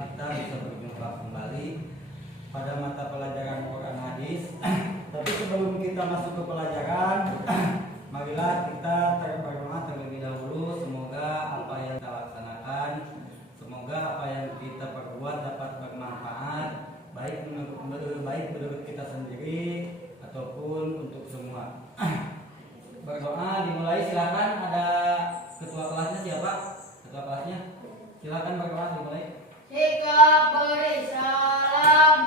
kita bisa berjumpa kembali pada mata pelajaran Quran Hadis. Tapi sebelum kita masuk ke pelajaran, marilah kita berdoa terlebih dahulu. Semoga apa yang kita laksanakan, semoga apa yang kita perbuat dapat bermanfaat, baik menurut kita sendiri ataupun untuk semua. Berdoa dimulai, silakan. Ada ketua kelasnya siapa? Ketua kelasnya silakan berdoa dimulai. Sikap beri salam.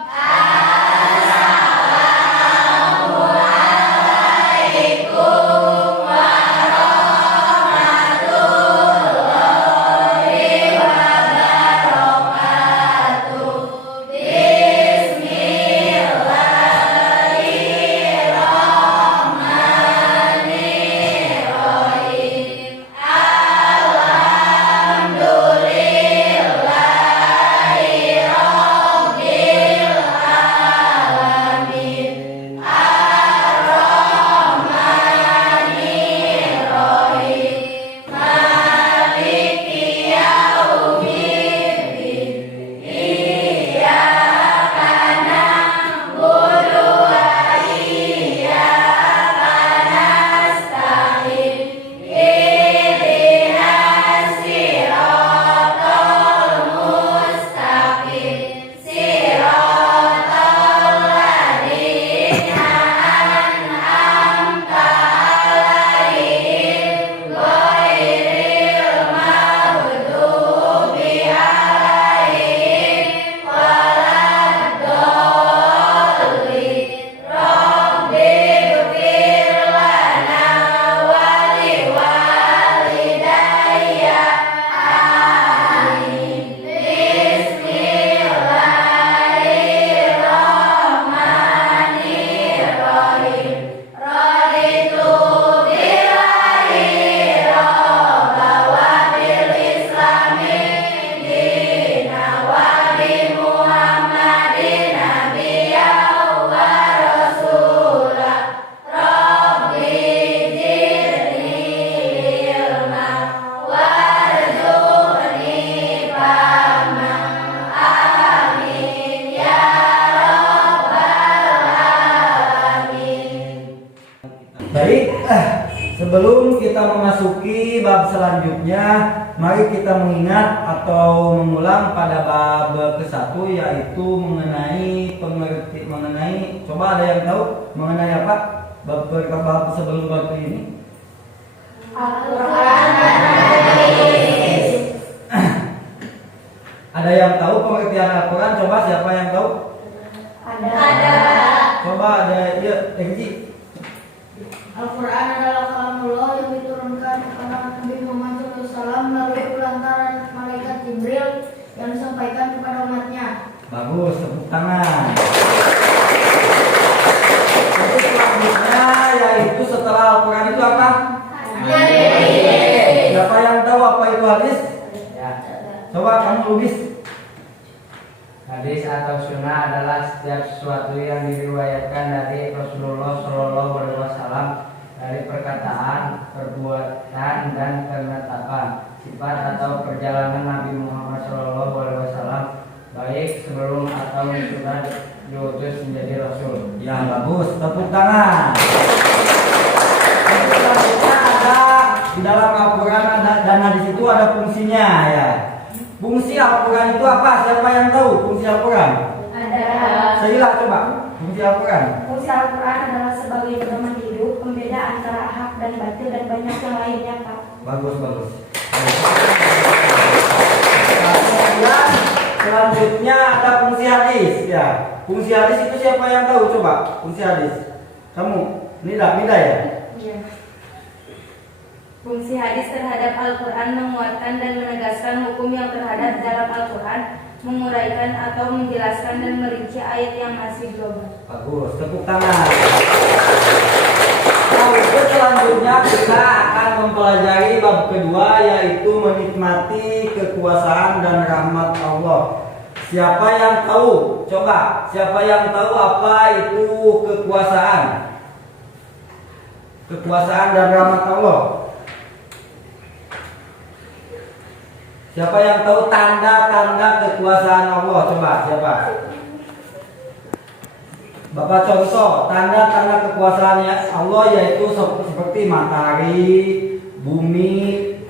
Baik, sebelum kita memasuki bab selanjutnya, mari kita mengingat atau mengulang pada bab ke-1, yaitu mengenai coba ada yang tahu mengenai apa? Bab sebelum bab ini? Al-Quran. Ada yang tahu pengertian Al-Quran? Coba siapa yang tahu? Ada. Coba ada, ya, Engji. Al-Quran adalah kalamullah yang diturunkan kepada Nabi Muhammad SAW melalui pelantaran malaikat Jibril yang disampaikan kepada umatnya. Bagus, tepuk tangan. Nanti selanjutnya yaitu setelah Al-Quran itu apa? Hadis. Siapa yang tahu apa itu hadis? Ya. Coba kamu tulis. Hadis atau sunnah adalah setiap sesuatu yang diriwayatkan dari Rasulullah Shallallahu Alaihi Wasallam dari perkataan, perbuatan, dan penetapan sifat atau perjalanan Nabi Muhammad Shallallahu Alaihi Wasallam, baik sebelum atau sudah diutus menjadi Rasul. Ya, bagus, tepuk tangan. Nanti selanjutnya ada di dalam Al-Quran dan hadis itu ada fungsinya, ya. Fungsi Al-Quran itu apa? Siapa yang tahu fungsi Al-Quran? Ada. Seilah coba. Fungsi Al-Quran. Fungsi Al-Quran adalah sebagai pedoman hidup, pembeda antara hak dan batil dan banyak yang lainnya, Pak. Bagus. Nah, kemudian selanjutnya ada fungsi hadis, ya. Fungsi hadis itu siapa yang tahu? Coba. Fungsi hadis. Kamu, Nida ya? Iya. Fungsi hadis terhadap Al-Quran menguatkan dan menegaskan hukum yang terhadap dalam Al-Quran, menguraikan atau menjelaskan dan merinci ayat yang masih global. Bagus, tepuk tangan. Nah, untuk selanjutnya kita akan mempelajari bab kedua, yaitu menikmati kekuasaan dan rahmat Allah. Siapa yang tahu? Coba, siapa yang tahu apa itu kekuasaan? Kekuasaan dan rahmat Allah. Siapa yang tahu tanda-tanda kekuasaan Allah? Coba siapa? Bapak contoh tanda-tanda kekuasaannya Allah yaitu seperti matahari, bumi,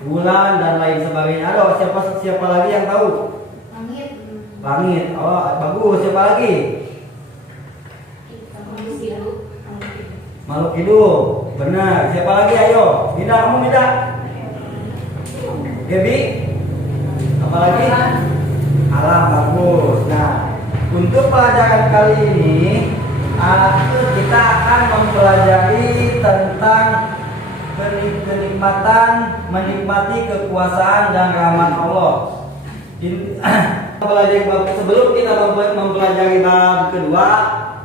bulan dan lain sebagainya. Ada siapa lagi yang tahu? Langit. Langit. Oh bagus. Siapa lagi? Makhluk hidup. Benar. Siapa lagi? Ayo. Mida, kamu Mida. Gaby. Apa lagi? Alam. Bagus. Nah, untuk pelajaran kali ini kita akan mempelajari tentang menikmati kekuasaan dan rahmat Allah. Sebelum kita mempelajari bab kedua,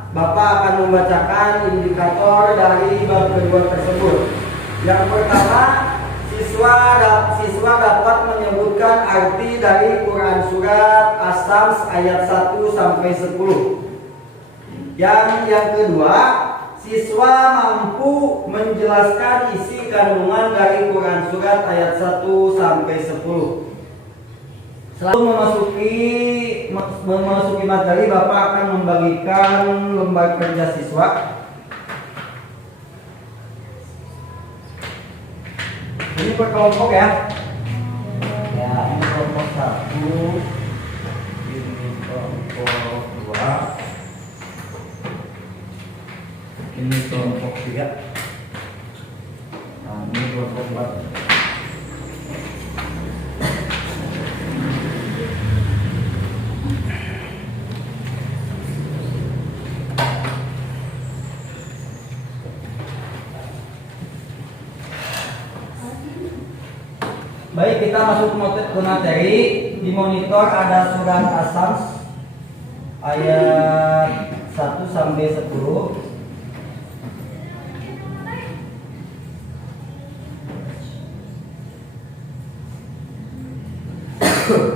Bapak akan membacakan indikator dari bab kedua tersebut. Yang pertama, siswa dapat menyebutkan arti dari Quran surat As-Sams ayat 1 sampai 10. Yang kedua, siswa mampu menjelaskan isi kandungan dari Quran surat ayat 1 sampai 10. Selalu memasuki materi, Bapak akan membagikan lembar kerja siswa. Ini per kelompok ya. Ya, ini kelompok 1, ini kelompok 2. Ini kelompok 3. Nah, ini kelompok 4. Baik, kita masuk ke materi. Di monitor ada surat As-Sams ayat 1 sampai 10.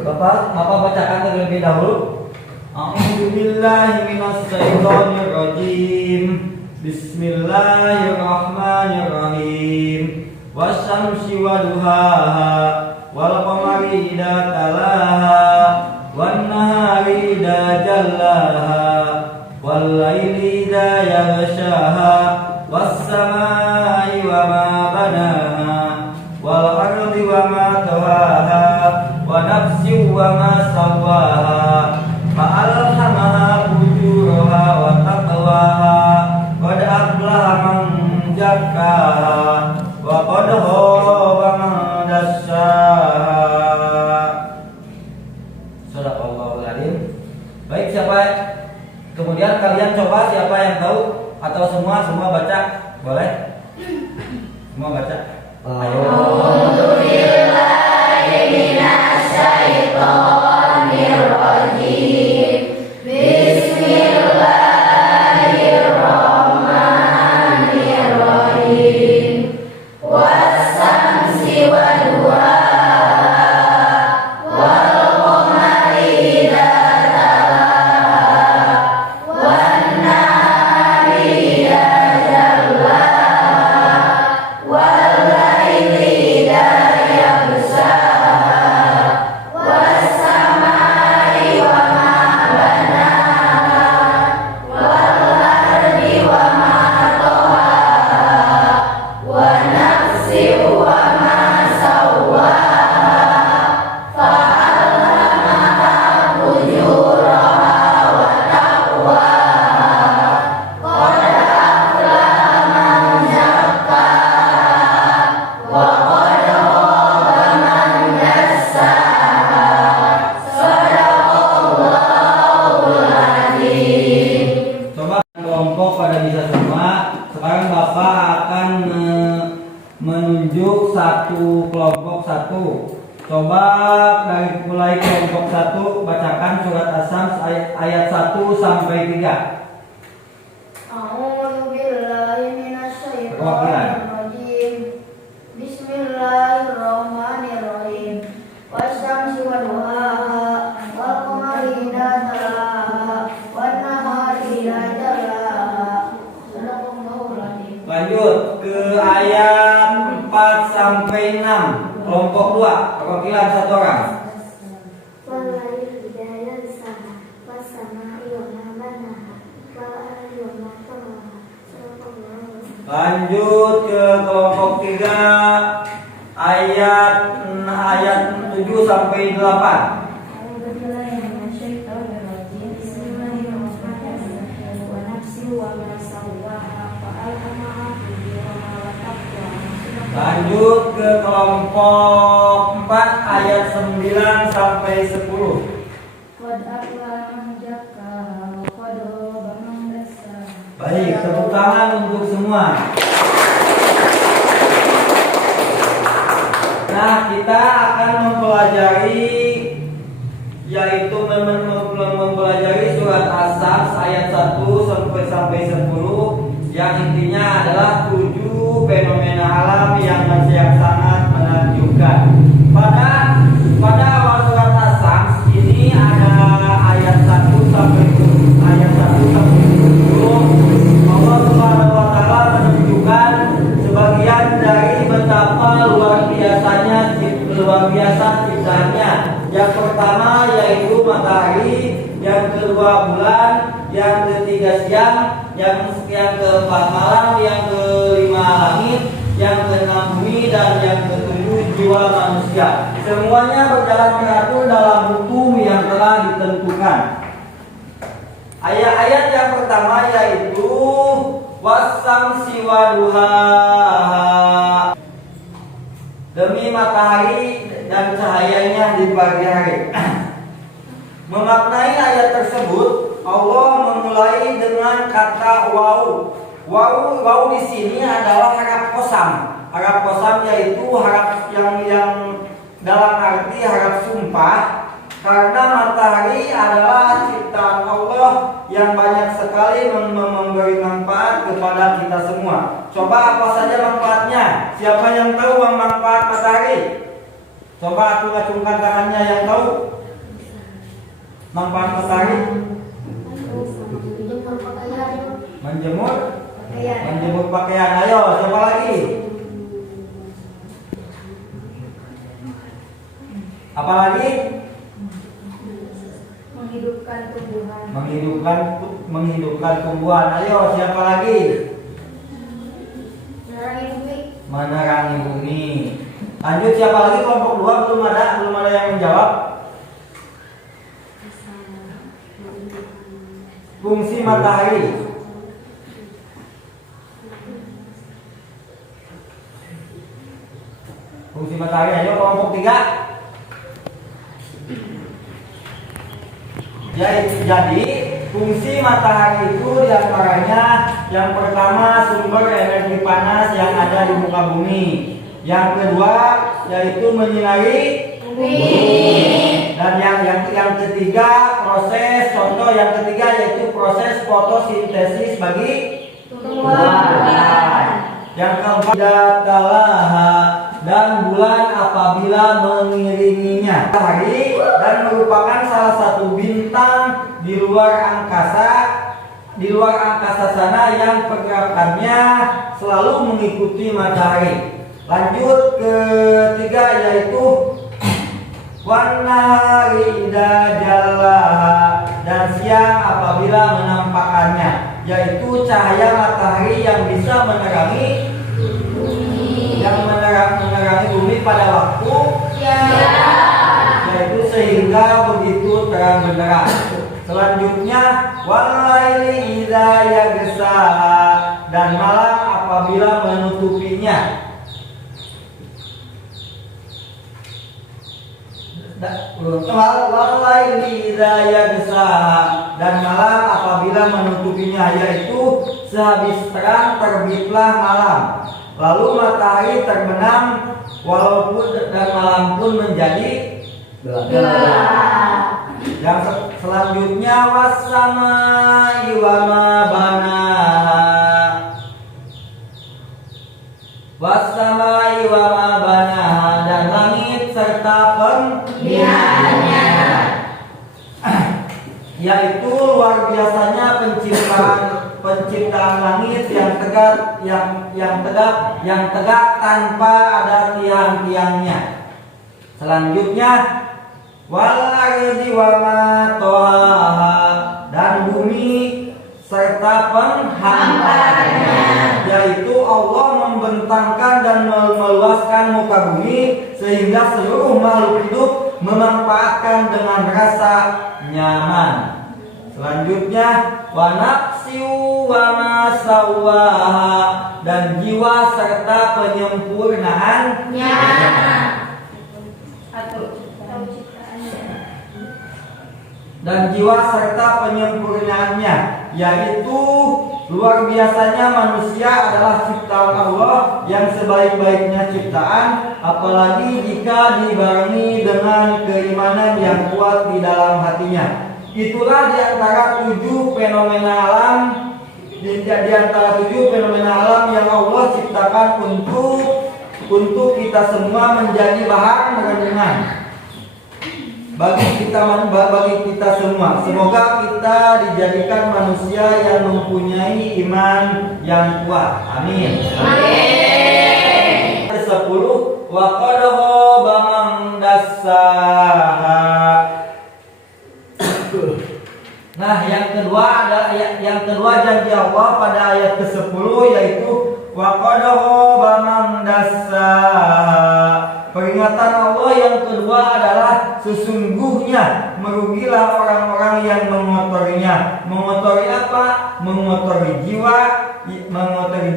Bapak bacakan terlebih dahulu. A'udzubillahi minasyaitonirrajim. Bismillahirrahmanirrahim. Wasyamsi waduhaha wal qamari idza talaha wan nahari idza jallaha wal laili idza yaghshaha was samai wa ma banaha wal ardi wa ma tawaha wa nafsin wa ma sawaha fa alhamaha fujuraha wa taqwaha qad aflaha man zakkaha wa qad khaba man dassaha. Shadaqallahul adzim. Baik, siapa? Kemudian kalian coba siapa yang tahu atau semua baca? Boleh? Semua baca. A'udzubillahi minasyaitonirrajim. Bismillahirrahmanirrahim. Wasyamsi waduhaha wal qamari idza talaha wan nahari idza jallaha wal laili idza yaghshaha was samai wa ma banaha wal ardi wa ma tawaha wa nafsin wa ma sawaha fa alhamaha fujuraha wa taqwaha qad aflaha man zakkaha wa qad khaba man dassaha. Shadaqallahul adzim. Coba kelompok pada bisa semua. Sekarang Bapak akan menunjuk satu kelompok satu. Coba dari mulai kelompok 1 bacakan surat As-Sams ayat 1 sampai 3. A'udzubillahi minasyaitonirrajim. Bismillahirrahmanirrahim. Wasyamsi waduhaha wal qamari idza talaha wan nahari idza jallaha. Shadaqallahul adzim. Lanjut ke ayat 4 sampai 6. Kelompok 2, perwakilan 1 orang. Lanjut ke kelompok 3 ayat 7 sampai 8. Lanjut ke kelompok 4 ayat 9 sampai 10. Baik, tepuk tangan untuk semua. Nah, kita akan mempelajari yaitu mempelajari surat As-Sams ayat 1 sampai 10 yang intinya adalah 7 fenomena alam yang sangat menakjubkan. Pada awal surat As-Sams ini ada ayat 1 sampai 10. Allah Subhanahu wa taala menunjukkan sebagian dari betapa luar biasa ciptaannya. Yang pertama yaitu matahari, yang kedua bulan, yang ketiga siang, yang keempat malam, yang kelima langit, yang keenam bumi, dan yang ketujuh jiwa manusia. Semuanya berjalan teratur dalam hukum yang telah ditentukan. Ayat-ayat yang pertama yaitu wasamsi waduhaha, demi matahari dan cahayanya di pagi hari. Memaknai ayat tersebut, Allah memulai dengan kata wau. Wau di sini adalah harap kosam. Harap kosam yaitu harap yang dalam arti harap sumpah. Karena matahari adalah ciptaan Allah yang banyak sekali memberi manfaat kepada kita semua. Coba apa saja manfaatnya? Siapa yang tahu manfaat matahari? Coba aku acungkan tangannya yang tahu manfaat matahari. Menjemur pakaian. Ayo, siapa lagi? Apa lagi? Menghidupkan tumbuhan. Ayo, siapa lagi? Menerangi bumi. Lanjut, siapa lagi? Kelompok 2 belum ada yang menjawab. Fungsi matahari. Fungsi matahari. Ayo, kelompok 3. Jadi fungsi matahari itu diantaranya yang pertama sumber energi panas yang ada di muka bumi. Yang kedua yaitu menyinari bumi. Dan yang ketiga contoh yang ketiga yaitu proses fotosintesis bagi tumbuhan. Yang keempat datalaha, dan bulan apabila mengiringinya. Matahari dan merupakan salah satu bintang di luar angkasa sana yang pergerakannya selalu mengikuti matahari. Lanjut ketiga yaitu wanahari idza jallaha, dan siang apabila menampakkannya, yaitu cahaya matahari yang bisa menerangi bumi pada waktu yaitu sehingga begitu terang benderang. Selanjutnya walaili idza yaghsha, dan malam apabila menutupinya. Walaili idza yaghsha, dan malam apabila menutupinya, yaitu sehabis terang terbitlah malam, lalu matahari terbenam, walaupun dan malam pun menjadi gelap. Yang selanjutnya wassamai wa ma banaha, wassamai wa ma banaha, dan langit serta pembinaannya. Yaitu luar biasanya penciptaan langit yang tegak tanpa ada tiang-tiangnya. Selanjutnya wal ardi wa ma tahaha, dan bumi serta makhluk hidup memanfaatkan dengan rasa nyaman. Selanjutnya wa nafsiu wa ma sawwaha, dan jiwa serta penyempurnaannya. Dan jiwa serta penyempurnaannya, yaitu luar biasanya manusia adalah ciptaan Allah yang sebaik-baiknya ciptaan, apalagi jika dibarengi dengan keimanan yang kuat di dalam hatinya. Itulah di antara 7 fenomena alam yang Allah ciptakan untuk kita semua menjadi bahan renungan bagi kita semua. Semoga kita dijadikan manusia yang mempunyai iman yang kuat. Amin. Amin. 10 wa qad khaba man dassaha. Nah, yang kedua janji Allah pada ayat ke-10 yaitu wa qad khaba man dassaha. Peringatan Allah yang kedua adalah sesungguhnya merugilah orang-orang yang mengotorinya. Mengotori apa? Mengotori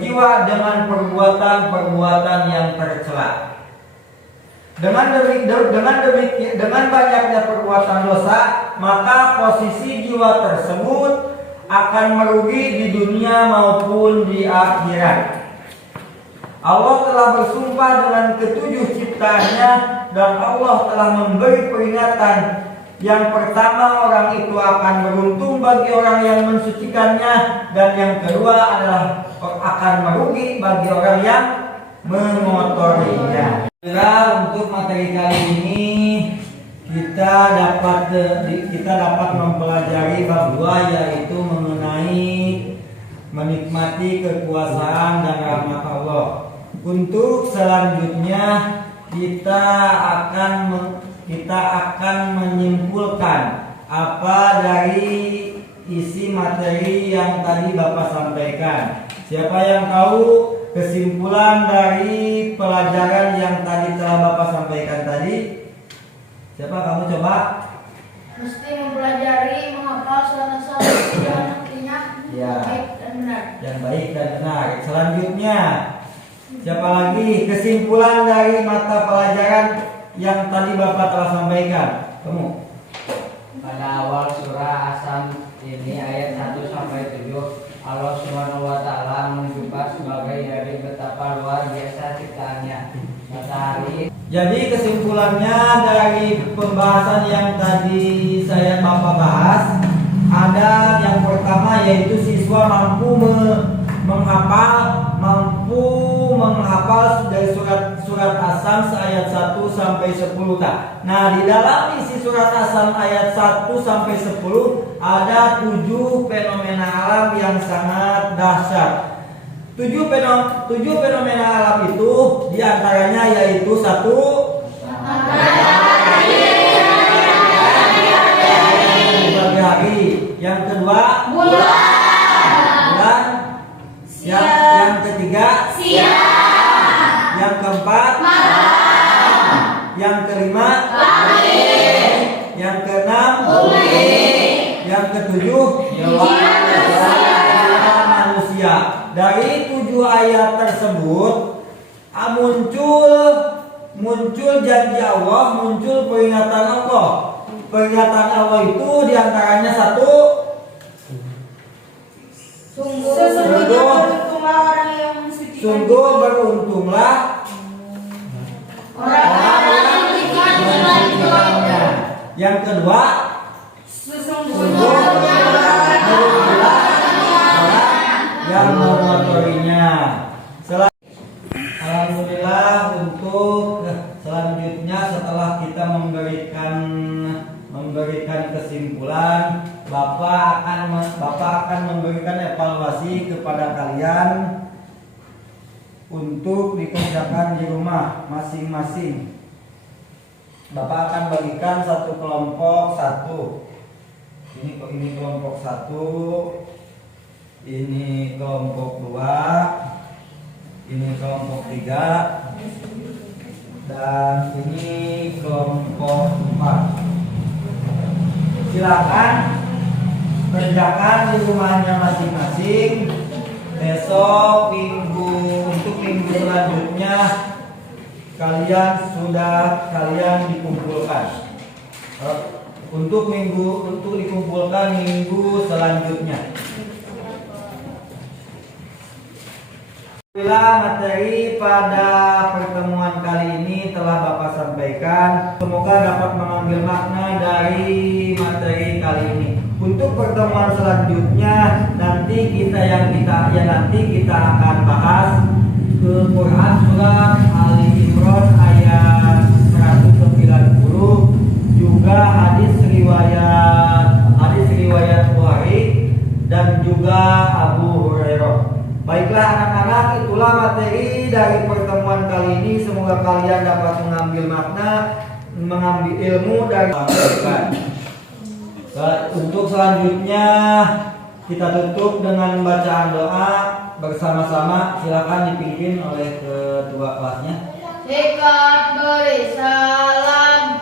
jiwa dengan perbuatan-perbuatan yang tercela. Dengan banyaknya perbuatan dosa, maka posisi jiwa tersebut akan merugi di dunia maupun di akhirat. Allah telah bersumpah dengan ke-7 ciptaannya, dan Allah telah memberi peringatan. Yang pertama, orang itu akan beruntung bagi orang yang mensucikannya, dan yang kedua adalah akan merugi bagi orang yang mengotorinya. Untuk materi kali ini kita dapat mempelajari bab 2, yaitu mengenai menikmati kekuasaan dan rahmat Allah. Untuk selanjutnya kita akan menyimpulkan apa dari isi materi yang tadi Bapak sampaikan. Siapa yang tahu kesimpulan dari pelajaran yang tadi telah Bapak sampaikan tadi? Siapa? Kamu coba. Mesti mempelajari, menghafal suara yang artinya baik dan benar. Yang baik dan benar. Selanjutnya, siapa lagi? Kesimpulan dari mata pelajaran yang tadi Bapak telah sampaikan. Kamu. Pada awal surah Asam ini ayat 1 sampai 7, Allah Subhanahu wa taala menunjukkan sebagai dari betapa luar biasa ciptaannya. Matahari. Jadi kesimpulannya dari pembahasan yang tadi Bapak bahas, ada yang pertama yaitu siswa mampu menghafal dari surat Asam ayat 1 sampai 10. Nah, di dalam isi surat Asam ayat 1 sampai 10 ada 7 fenomena alam yang sangat dahsyat. 7 fenomena alam itu diantaranya yaitu 1, pagi hari, yang kedua bulan, yang ketiga siang, yang keempat malam, yang kelima langit, yang keenam bumi, yang ketujuh manusia. Dari 7 ayat tersebut muncul janji Allah, muncul peringatan Allah. Peringatan Allah itu diantaranya 1, sungguh beruntunglah orang-orang yang mensucikannya. Yang kedua, sungguh beruntunglah orang yang mengotorinya. Alhamdulillah, untuk selanjutnya setelah kita memberikan kesimpulan, Bapak akan memberikan evaluasi kepada kalian untuk dikerjakan di rumah masing-masing. Bapak akan bagikan satu kelompok 1. Ini kelompok 1. Ini kelompok 2, ini kelompok 3, dan ini kelompok 4. Silakan kerjakan di rumahnya masing-masing. Besok untuk minggu selanjutnya kalian dikumpulkan. Untuk dikumpulkan minggu selanjutnya. Bila materi pada pertemuan kali ini telah Bapak sampaikan, semoga dapat mengambil makna dari materi kali ini. Untuk pertemuan selanjutnya nanti kita akan bahas Quran surat Ali Imran ayat 190, juga hadis riwayat Bukhari dan juga Abu Hurairah. Baiklah anak-anak, itulah materi dari pertemuan kali ini. Semoga kalian dapat mengambil makna, mengambil ilmu dari Untuk selanjutnya kita tutup dengan bacaan doa bersama-sama. Silakan dipimpin oleh ketua kelasnya. Sikat beri salam.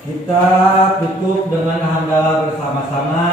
Kita tutup dengan hamdalah bersama-sama.